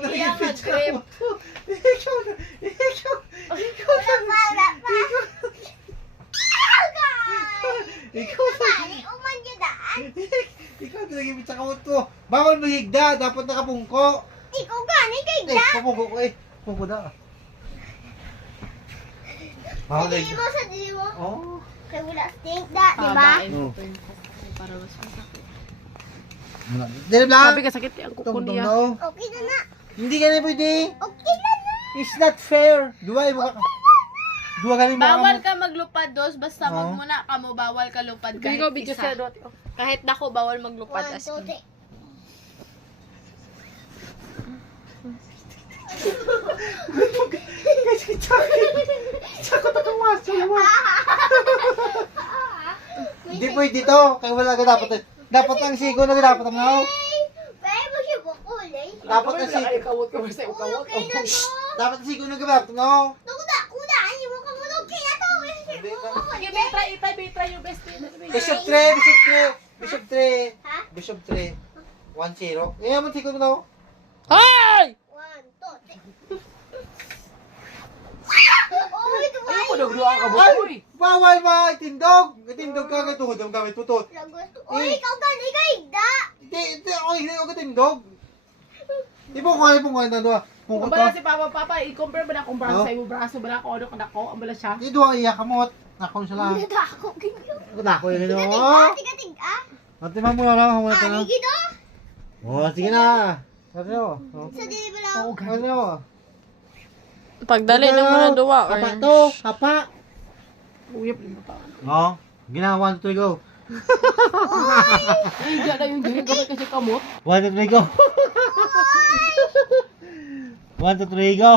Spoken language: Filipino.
na Iya, naging picture mag-grip. mo. Ikaw na. Wala pa. Ikaw na. Mali, uman niya daan. Ikaw na naging picture mo to. Bawal mahigda. Dapat nakapungko. Ikaw gani kay Eh, da. papungko ko eh. Pungko na. Bawal Sa dili mahigda. mo, sa dili mo. Oh. Kaya wala stink da, di ba? Oo. Para mas masakit. Dili lang. Sabi ka sakit ang kuko Tungtong niya. na oh. Okay na na. Hindi ka na pwede. Okay na na. It's not fair. Duwa mo ka. Duwa galing mo Bawal ka. ka maglupad dos, basta Oo. wag mo na kamo bawal ka lupad kahit Ikaw, video isa. sa Kahit nako bawal maglupad 1, as 2, in. 3. Kasi tsaka takawaso mo. Hindi pwede to. Kaya wala ka dapat. Dapat ang sigo na dapat ang now. Pwede mo siya bukulay. Dapat ang sigo. Ikawot ka ba sa ikawot? Okay na to. Dapat ang sigo na dapat no. Kuda, ano mo ka mulog kaya to. Sige, betray yung best friend. Bishop 3, Bishop 3. Bishop 3. Ha? Bishop 3. 1-0. Eh, mo sigo na no. Hoy! 1, 2, 3. Oh, ito ba? Ayun mo, nagluwa ka ba? Uy! Bawal ba? Itindog. Itindog ka kay tuhod ang gamit putot. Lagos. Oy, ikaw gani kay da. Hindi ako itindog. Di ba kung ano na doon? Kung Ang bala si Papa, i-compare ba na kung braso sa iyo, braso ba na kung ano ka nako, ang bala siya. Di doon iyak kamot. Ako siya lang. Dito ako ganyo. Ako yung Tiga, gano'n. tiga, tiga. Ate mo muna lang. Muna ka na. Ani gido? Oh, sige na. Ano? Sa dili ba lang? Ano? Pagdali na mo na duwa. Kapa to. Kapa. Uyap din pa. Oh. Gina, 1, 2, 3, go. Ay, diyan na yung gawin ko kasi kamot. 1, 2, 3, go. 1, 2, 3, go.